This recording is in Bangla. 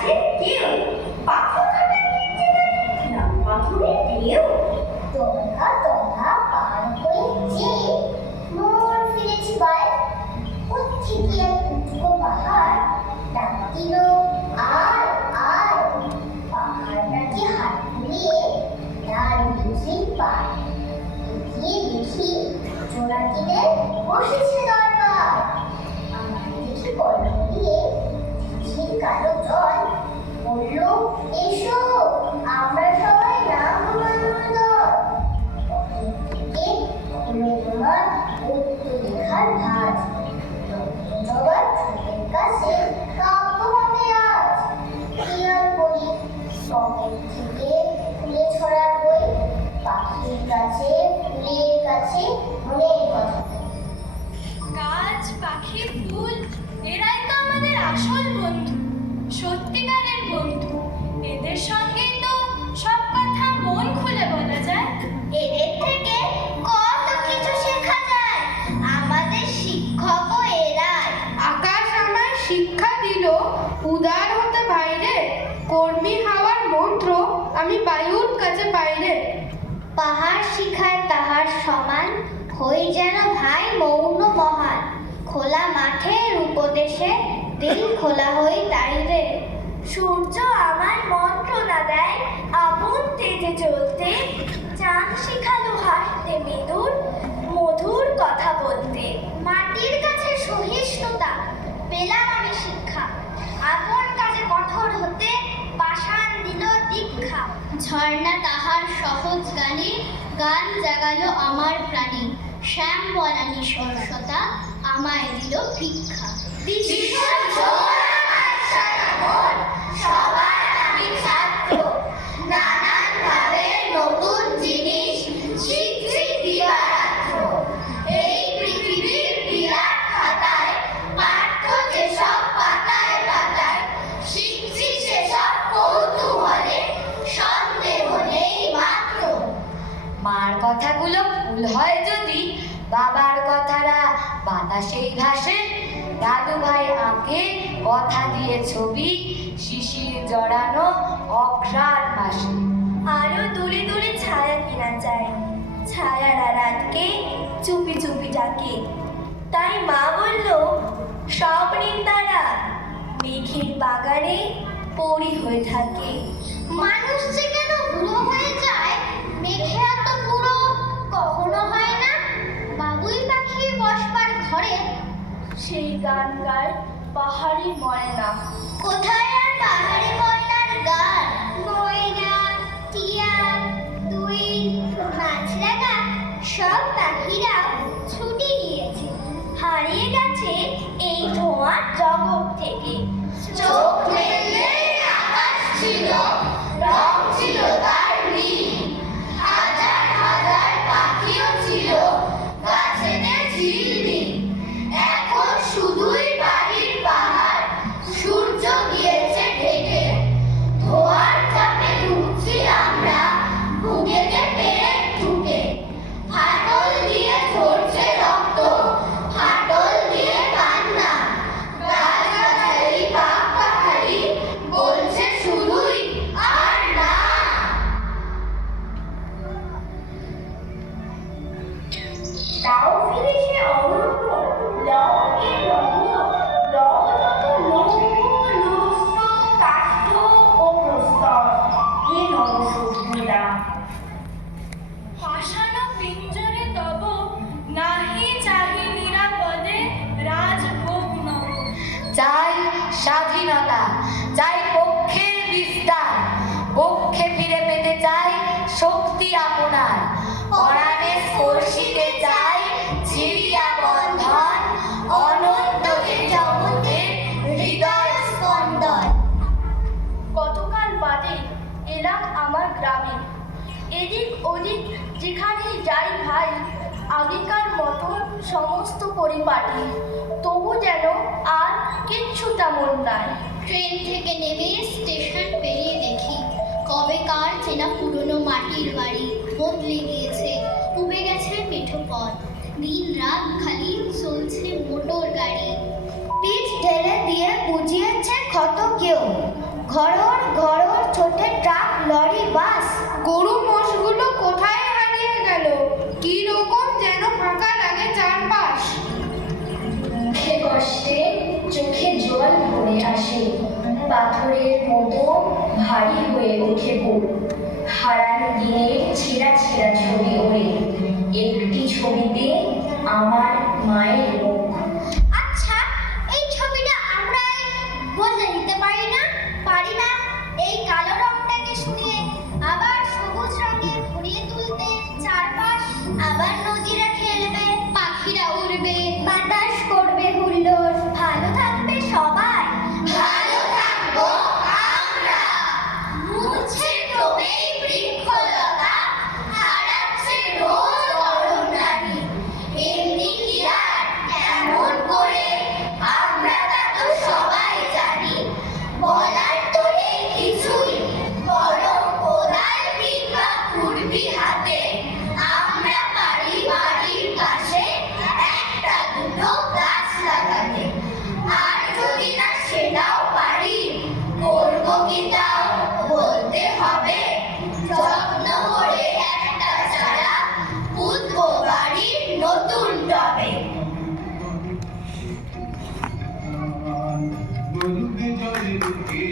গাছের কেউ পাথর কাটা নিয়েছে না পাথরের ঢেউ তোমরা তোমরা পার হয়েছে মন ফিরেছি বাই থেকে এক উঁচু পাহাড় ডাক দিল আর আর পাহাড়টাকে হাত দিয়ে তার দেখি পায় গিয়ে দেখি জোড়াটিদের বসেছে দরবার আমার দেখি বলল দিয়ে ঠিক কালো জল বলল এসো আমরা সবাই না ঘুমানোর দল থেকে হলো তোমার উত্তর লেখার ভাজ জগৎ ছোটের কাছে কাব্য হবে আজ পিয়ার বই সঙ্গের থেকে ফুলে ছড়ার বই পাখির কাছে ফুলের কাছে মনের কথা গাছ পাখি ফুল এরাই তো আমাদের আসল বন্ধু, সত্যিকারের বন্ধু। এদের সঙ্গেই তো সব কথা মন খুলে বলা যায়। এদের থেকে কত কিছু শেখা যায় আমাদের শিক্ষকও এরাই আকাশ আমায় শিক্ষা দিল উদার হতে বাইরে, কর্মী হওয়ার মন্ত্র আমি বায়ুর কাছে পাইরে। পাহাড় শিখায় তাহার সমান হই যেন ভাই মৌন মহান খোলা মাঠের উপদেশে দিল খোলা হই তাইরে সূর্য আমার মন্ত্রণা দেয় আপন তেজে চলতে, চাঁদ শিখালো হাসতে মৃদুর মধুর কথা বলতে। মাটির কাছে সহিষ্ণুতা পেলাম আমি শিক্ষা আপন কাজে কঠোর হতে পাষাণ দিল দীক্ষা ঝর্ণা তাহার সহজ গানে গান জাগালো আমার প্রাণী শ্যাম বনানী সরসতা আমায় দিল ভিক্ষা সবার আমি ছাত্র নানান ভাবে নতুন জিনিস শিখছি দিবারাত্র এই পৃথিবীর বিরাট খাতায় পাঠ্য যেসব পাতায় পাতায় শিখছি সেসব কৌতূহলে সন্দেহ নেই মাত্র মার কথাগুলো ভুল হয় যদি বাবার কথারা বাতাসেই ভাসে, দাদু ভাই আঁকে কথা দিয়ে ছবি শিশির জড়ানো অঘ্রাণ মাসে। আরো দূরে দূরে ছায়া কিনা চাই, ছায়ারা রাতকে চুপি চুপি ডাকে। তাই মা বলল সব নিন্দারা মেঘের বাগানে পরি হয়ে থাকে। মানুষ যে কেন বুড়ো হয়ে যায় মেঘে এত বুড়ো কখনো হয় না বাবুই পাখি বসবার ঘরে সেই গান গায় পাহাড়ি ময়না। কোথায় আর পাহাড়ি ময়নার গান ময়না টিয়া দুইল মাছরাঙা সব পাখিরা ছুটি নিয়েছে হারিয়ে গেছে এই ধোঁয়ার জগৎ থেকে। চোখ মেললে আকাশ ছিল রং ছিল তার নীল হাজার হাজার পাখিও ছিল গাছেতে ঝিলমিল এখন শুধুই বাড়ির পাহাড় সূর্য গিয়েছে ঢেকে ধোঁয়ার চাপে ঢুকছি আমরা বুকেতে পেরে ঢুকে ফাটল দিয়ে ঝরছে রক্ত ফাটল দিয়ে কান্না গাছগাছালি পাক পাহাড়ি বলছে শুধুই আর না তাও ফিরে সে অরণ্য লও এ রম্য লও যত লৌহ লুস্ন কাষ্ঠ ও প্রস্তর এ নবসভ্যতা পাষাণ পিঞ্জরে তব নাহি চাহি নিরাপদে রাজভোগ নব। চাই স্বাধীনতা, চাই পক্ষের বিস্তার, পক্ষে ফিরে পেতে চাই শক্তি আপনার, পরাণে স্পর্শিতে চাই চিরিয়া বন্ধন, অনন্ত এ জগতের হৃদয় স্পন্দন। গতকাল বাদে এলাম আমার গ্রামে, এদিক ওদিক যেখানেই যাই ভাই আগেকার মতো সমস্ত পরিপাটি, তবু যেন আর কিচ্ছু তেমন নাই। ট্রেন থেকে নেমে স্টেশন পেরিয়ে দেখি কবেকার চেনা পুরনো মাটির বাড়ি বদলে গিয়েছে উবে গেছে মেঠো পথ দিন রাত খালি চলছে মোটর গাড়ি পিচ ঢেলে দিয়ে বুঝিয়েছে ক্ষত কেউ ঘরর ঘরর ছোটে ট্রাক লরি বাস। গরু মোষগুলো কোথায় হারিয়ে গেল? কি রকম যেন ফাঁকা লাগে চারপাশ। মুখে কষ্টে চোখে জল ভরে আসে, পাথরের মতো ভারী হয়ে ওঠে বুক। হারানো দিনের ছেঁড়া ছেঁড়া ছবি ওরে, একটি ছবিতে আমার মায়ের মুখ। আচ্ছা, এই ছবিটা আমরা বদলে দিতে পারি না? পারি না এই কালো রংটাকে শুকিয়ে আবার সবুজ রঙে ভরিয়ে তুলতে? চারপাশ আবার নদীরা খেলবে, পাখিরা উড়বে, বাতাস করবে হুল্লোড়। ভালো থাকবে সবাই, ভালো থাকবো আমরা। মুছে ক্রমেই বৃক্ষলতা, হারাচ্ছে রোজ অরণ্যানী। এমনি কি আর কেমন করে আমরা তা তো সবাই জানি। বলার তো নেই কিছুই, বরং কোদাল কিংবা কুড়বি হাতে আমরা পারি বাড়ির পাশে একটা দুটো গাছ লাগাতে। আর যদি না সেটাও পারি, করবো কি তাও বলতে হবে। যত্ন করে একটা চারা পুঁতবো বাড়ির নতুন টবে। গরুকে জলে ঢুকে